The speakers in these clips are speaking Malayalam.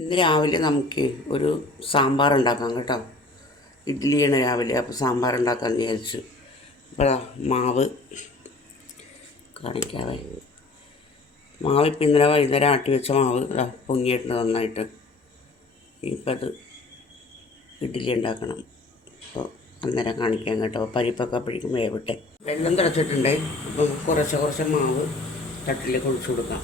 ഇന്ന് രാവിലെ നമുക്ക് ഒരു സാമ്പാർ ഉണ്ടാക്കാം കേട്ടോ. ഇഡ്ഡലിയാണ് രാവിലെ, അപ്പോൾ സാമ്പാർ ഉണ്ടാക്കാമെന്ന് വിചാരിച്ചു. അപ്പോൾ മാവ് കാണിക്കാതെ, മാവ് ഇപ്പം ഇന്നലെ വൈകുന്നേരം ആട്ടി വെച്ച മാവ് പൊങ്ങിയിട്ടുണ്ട് നന്നായിട്ട്. ഇപ്പം അത് ഇഡ്ഡലി ഉണ്ടാക്കണം. അപ്പോൾ അന്നേരം കാണിക്കാം കേട്ടോ. പരിപ്പൊക്കെ അപ്പോഴേക്കും വേവട്ടെ. വെള്ളം തിളച്ചിട്ടുണ്ട്. അപ്പം കുറച്ച് മാവ് തട്ടിലേക്ക് ഒഴിച്ചു കൊടുക്കാം.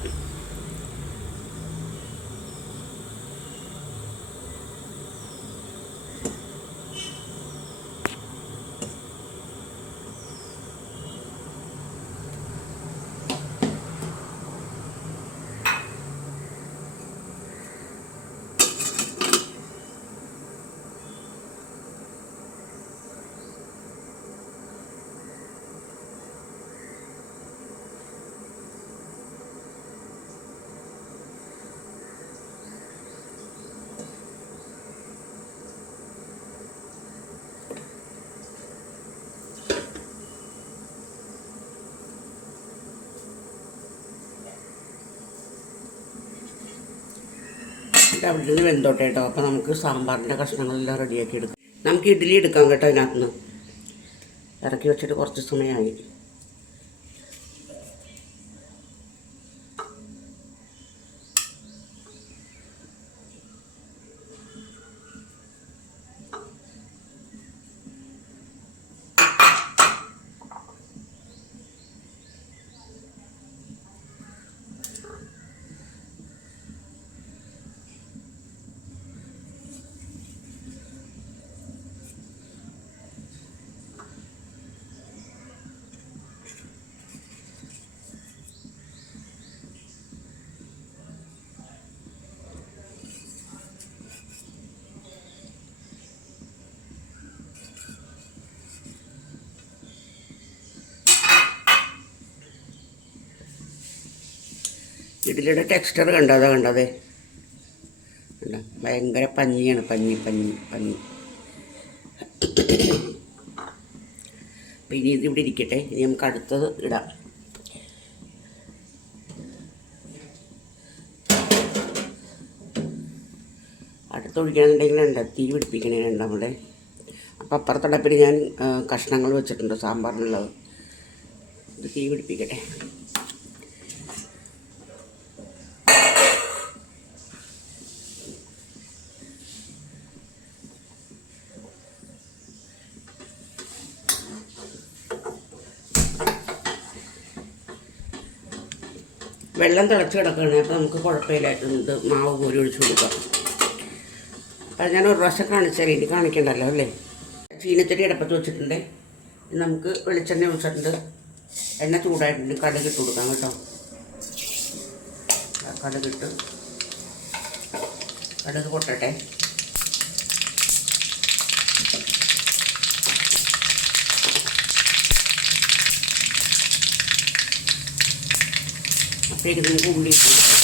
അവിടെ നിന്ന് വെന്തോട്ടെ കേട്ടോ. അപ്പോൾ നമുക്ക് സാമ്പാറിൻ്റെ കഷ്ണങ്ങളെല്ലാം റെഡിയാക്കി എടുക്കാം. നമുക്ക് ഇഡ്ഡലി എടുക്കാം കേട്ടോ. അതിനകത്ത് നിന്ന് ഇറക്കി വെച്ചിട്ട് കുറച്ച് സമയമായി. ഇഡ്ഡലിയുടെ ടെക്സ്ചർ കണ്ടതേ കണ്ട, ഭയങ്കര പഞ്ഞിയാണ്. പഞ്ഞി. അപ്പം ഇനി ഇതിവിടെ ഇരിക്കട്ടെ. ഇനി നമുക്ക് അടുത്തത് ഇടാം. അടുത്തൊഴിക്കണമെന്നുണ്ടെങ്കിൽ തീ പിടിപ്പിക്കണേ നമ്മുടെ. അപ്പം അപ്പുറത്തടപ്പിൽ ഞാൻ കഷ്ണങ്ങൾ വെച്ചിട്ടുണ്ട് സാമ്പാറിനുള്ളത്. ഇത് തീ പിടിപ്പിക്കട്ടെ. വെള്ളം തിളച്ച് കിടക്കുകയാണ്. അപ്പോൾ നമുക്ക് കുഴപ്പമില്ലായിട്ട് മാവ് കോരി ഒഴിച്ച് കൊടുക്കാം. അത് ഞാൻ ഒരു പ്രാവശ്യം കാണിച്ചാൽ ഇനി കാണിക്കണ്ടല്ലോ അല്ലേ. ചീനച്ചട്ടി അടുപ്പത്ത് വെച്ചിട്ടുണ്ട്. നമുക്ക് വെളിച്ചെണ്ണ ഒഴിച്ചിട്ടുണ്ട്. എണ്ണ ചൂടായിട്ടുണ്ട്. കടുകിട്ട് കൊടുക്കാം കേട്ടോ. കടുക് പൊട്ടട്ടെ. അപ്പോഴേക്ക് നമുക്ക് ഉള്ളി ഇട്ട് കൊടുക്കാം.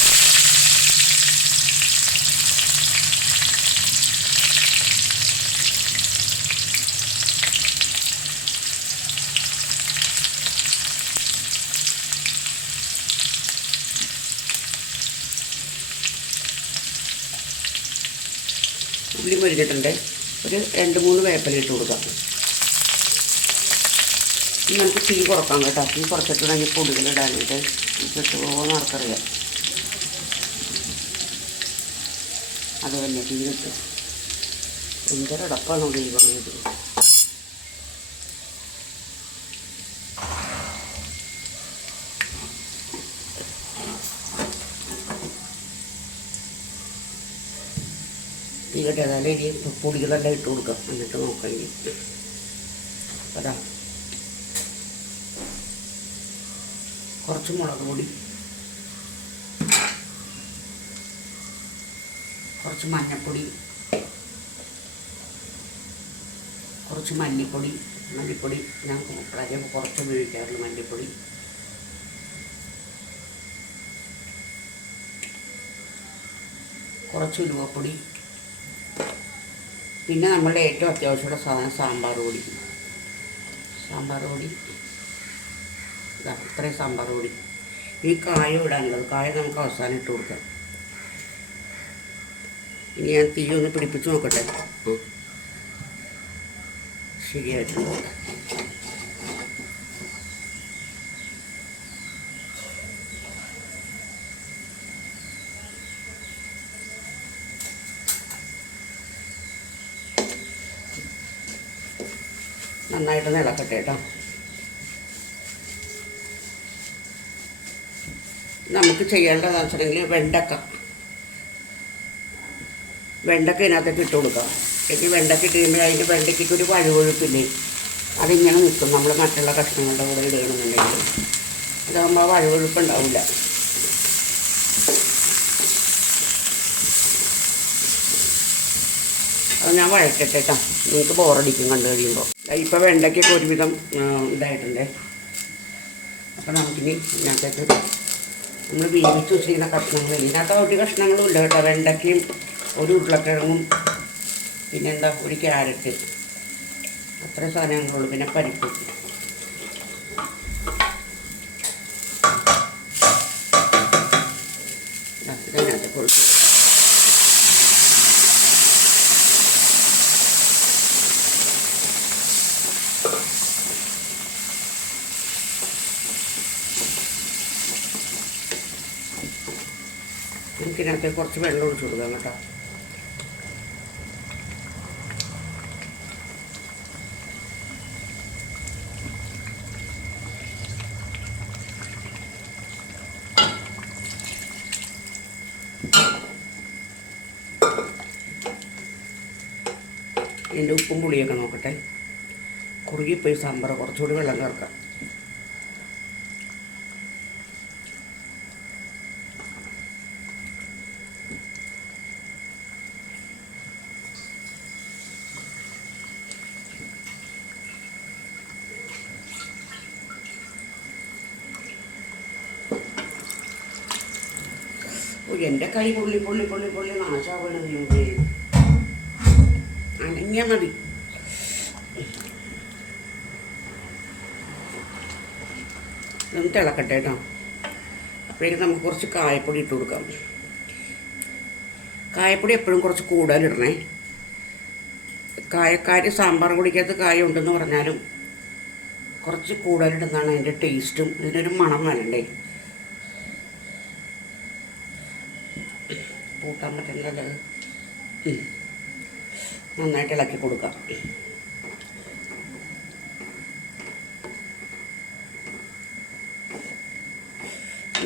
ഉള്ളി പൊരിഞ്ഞിട്ടുണ്ട്. ഒരു 2-3 വേപ്പില ഇട്ട് കൊടുക്കാം. ഇനി നമുക്ക് തീ കുറക്കാം കേട്ടോ. തീ കുറച്ചിട്ടുണ്ടെങ്കിൽ പൊടികളിടാനായിട്ട് ഇട്ടിട്ട് പോകുമെന്ന് ആർക്കറിയാം. അത് തന്നെ തീ കിട്ടും. എന്തൊരടപ്പാണ് തീ പറഞ്ഞത്. തീ കെട്ടിയതായാലും ഇനി പൊടികളെല്ലാം ഇട്ട് കൊടുക്കാം. എന്നിട്ട് നോക്കാം. ഇനി അതാ കുറച്ച് മുളക് പൊടി, കുറച്ച് മഞ്ഞൾപ്പൊടി, കുറച്ച് മല്ലിപ്പൊടി ഞങ്ങൾക്ക് വളരെ കുറച്ച് ഉപയോഗിക്കാറുള്ളൂ. മല്ലിപ്പൊടി, കുറച്ച് ഉലുവപ്പൊടി, പിന്നെ നമ്മളുടെ ഏറ്റവും അത്യാവശ്യമുള്ള സാധനം സാമ്പാർ പൊടി. ഇത്രയും സാമ്പാർ പൊടി. ഈ കായം ഇടാനുള്ളത്. കായം നമുക്ക് അവസാനം ഇട്ട് കൊടുക്കാം. ഇനി ഞാൻ തീ ഒന്ന് പിടിപ്പിച്ച് നോക്കട്ടെ. ശരിയായിട്ടുണ്ട്. നന്നായിട്ടൊന്ന് ഇളക്കട്ടെ കേട്ടോ. നമുക്ക് ചെയ്യേണ്ടതെന്ന് വെച്ചിട്ടുണ്ടെങ്കിൽ വെണ്ടക്ക ഇതിനകത്തേക്ക് ഇട്ട് കൊടുക്കാം. എനിക്ക് വെണ്ടക്ക ഇട്ട് കഴിയുമ്പോൾ അതിൻ്റെ വെണ്ടയ്ക്കൊക്കെ ഒരു വഴുവഴുപ്പില്ലേ, അതിങ്ങനെ നിൽക്കും. നമ്മൾ മറ്റുള്ള കഷ്ണങ്ങളുടെ കൂടെ ഇടുകയാണെന്നുണ്ടെങ്കിൽ അതാകുമ്പോൾ ആ വഴുവഴുപ്പ് ഉണ്ടാവില്ല. അത് ഞാൻ വഴറ്റട്ടെ കേട്ടോ, നിങ്ങൾക്ക് ബോറടിക്കും കണ്ടു കഴിയുമ്പോൾ. ഇപ്പോൾ വെണ്ടയ്ക്കൊക്കെ ഒരുവിധം ഇതായിട്ടുണ്ടേ. അപ്പോൾ നമുക്കിനി ഇതിനകത്തേക്ക് നമ്മൾ വേവിച്ച് വെച്ചിരിക്കുന്ന കഷ്ണങ്ങൾ, ഇതിനകത്ത് ഒരു കഷ്ണങ്ങളും ഇല്ല കേട്ടോ. വെണ്ടയ്ക്കയും ഒരു ഉരുളക്കിഴങ്ങും പിന്നെന്താ ഒരു ക്യാരറ്റ്, അത്ര സാധനങ്ങളുള്ളൂ. പിന്നെ പരിപ്പ്. ഇതിനകത്ത് കൊടുക്കും. നമുക്കിതിനകത്ത് കുറച്ച് വെള്ളം ഒഴിച്ചു കൊടുക്കാം കേട്ടോ. ഇതിൻ്റെ ഉപ്പും പുളിയൊക്കെ നോക്കട്ടെ. കുറുകിപ്പോയി സാമ്പാർ, കുറച്ചുകൂടി വെള്ളം ചേർക്കാം. എൻ്റെ കൈ പൊള്ളി നാശാവണത്. അനങ്ങിയാൽ മതി. ഒന്ന് തിളക്കട്ടെ കേട്ടോ. അപ്പോഴേക്കും നമുക്ക് കുറച്ച് കായപ്പൊടി ഇട്ട് കൊടുക്കാം. കായപ്പൊടി എപ്പോഴും കുറച്ച് കൂടുതലിടണേ. കായക്കാര് സാമ്പാർ പൊടിക്കകത്ത് കായ ഉണ്ടെന്ന് പറഞ്ഞാലും കുറച്ച് കൂടുതലിടുന്നതാണ് അതിൻ്റെ ടേസ്റ്റും ഇതിനൊരു മണം വരണ്ടേ. കൂട്ടാൻ പറ്റുന്നത് നന്നായിട്ട് ഇളക്കി കൊടുക്കാം.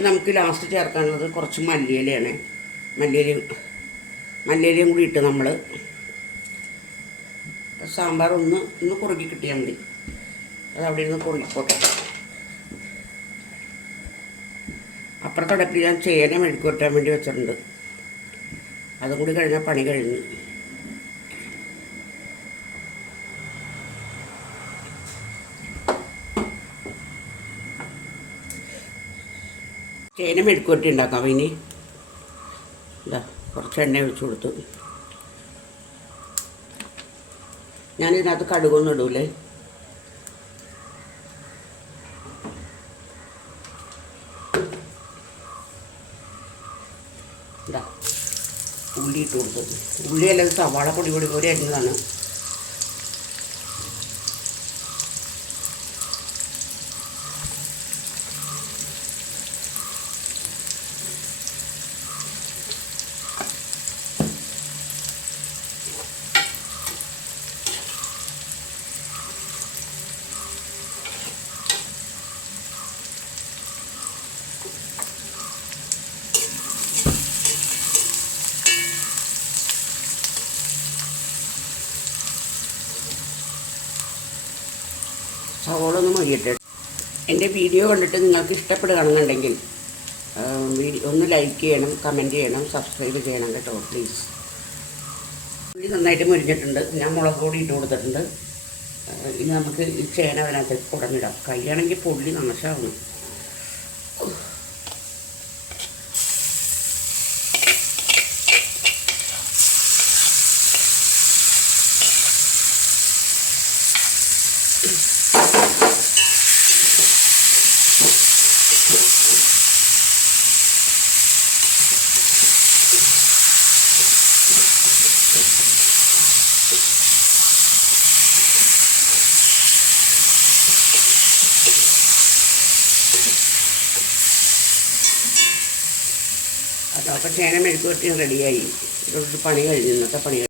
നമുക്ക് ലാസ്റ്റ് ചേർക്കാനുള്ളത് കുറച്ച് മല്ലിയിലയാണ്. മല്ലിയിലയും കൂടി ഇട്ട് നമ്മൾ സാമ്പാർ ഒന്ന് കുറുകി കിട്ടിയാൽ മതി. അത് അവിടെ നിന്ന് കുറുകിക്കോട്ടെ. അപ്പുറത്തടപ്പിൽ ഞാൻ ചേന മെഴുക്ക് വെട്ടാൻ വേണ്ടി വെച്ചിട്ടുണ്ട്. അതും കൂടി കഴിഞ്ഞാൽ പണി കഴിഞ്ഞു. ചേന മെഴുക്ക് വരട്ടി ഉണ്ടാക്കാം. ഇനി ഇതാ കുറച്ച് എണ്ണ ഒഴിച്ചു കൊടുത്തു. ഞാനിതിനകത്ത് കടുകൊന്നും ഇടൂലേ. ഇതാ ഉള്ളി ഇട്ട് കൊടുത്തത്. ഉള്ളി അല്ലെങ്കിൽ സവാള പൊടി പോലെ അരിഞ്ഞതാണ്. സവോള ഒന്ന് മൊരിയട്ടെ. എൻ്റെ വീഡിയോ കണ്ടിട്ട് നിങ്ങൾക്ക് ഇഷ്ടപ്പെടുകയാണെന്നുണ്ടെങ്കിൽ ഒന്ന് ലൈക്ക് ചെയ്യണം, കമൻറ്റ് ചെയ്യണം, സബ്സ്ക്രൈബ് ചെയ്യണം കേട്ടോ പ്ലീസ്. ഉള്ളി നന്നായിട്ട് മുരിഞ്ഞിട്ടുണ്ട്. ഞാൻ മുളക് പൊടി ഇട്ട് കൊടുത്തിട്ടുണ്ട്. ഇനി നമുക്ക് ഈ ചേന അതിനകത്തേക്ക് കുടഞ്ഞിടാം. കൈയാണെങ്കിൽ പൊള്ളി നാശമാവണം. അതോ അപ്പോൾ ചേന മെഴുക്കുവരട്ടി റെഡിയായി. ഇതൊരു പണി കഴിഞ്ഞു, ഇന്നത്തെ പണി.